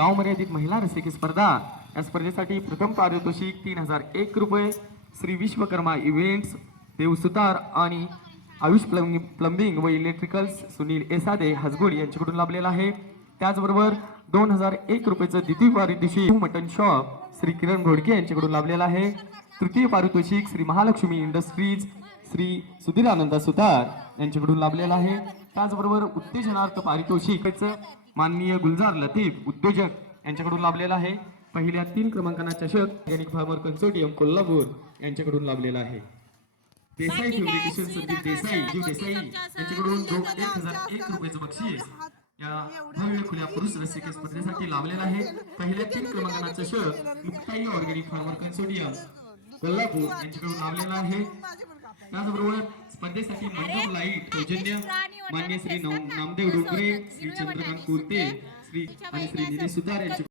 गाव मर्यादित महिला रस्सिकी स्पर्धा। या स्पर्धेसाठी प्रथम पारितोषिक 3001 रुपये श्री विश्वकर्मा इव्हेंट्स देवसुतार आणि आयुष प्लंबिंग व इलेक्ट्रिकल्स सुनील एसादे हसगुड यांच्याकडून लाभलेला आहे। त्याचबरोबर 2001 रुपयाचं द्वितीय पारितोषिक मटन शॉप श्री किरण घोडके यांच्याकडून लाभलेला आहे। तृतीय पारितोषिक श्री महालक्ष्मी इंडस्ट्रीज श्री सुधीर आनंद सुतार यांच्याकडून लाभलेला आहे। त्याचबरोबर उत्तेजनार्थ पारितोषिक माननीय गुलजार लतीफ उद्योजक यांच्याकडून लाभलेला आहे। पहिल्या 3 क्रमांकांना चषक ऑर्गॅनिक फार्मर कन्सोर्टियम कोल्हापूर यांच्याकडून लाभलेला आहे। देसाई फ्युरिटिशन संदीप देसाई जीव देसाई यांच्याकडून 1001 रुपयाचं बक्षीस या भव्य खुल्या पुरुष रस्सिकी स्पर्धेसाठी लाभलेला आहे। पहिल्या 3 क्रमांकांना चषक Muktai organic farmer consortium Kolhapur यांच्याकडून लाभलेला आहे। त्याचबरोबर स्पर्धेसाठी मंडप लाईट सौजन्य मान्य श्री नामदेव डोंगरे श्री चंद्रकांत कुर्ते श्री आणि श्री निलेश सुतार यांचे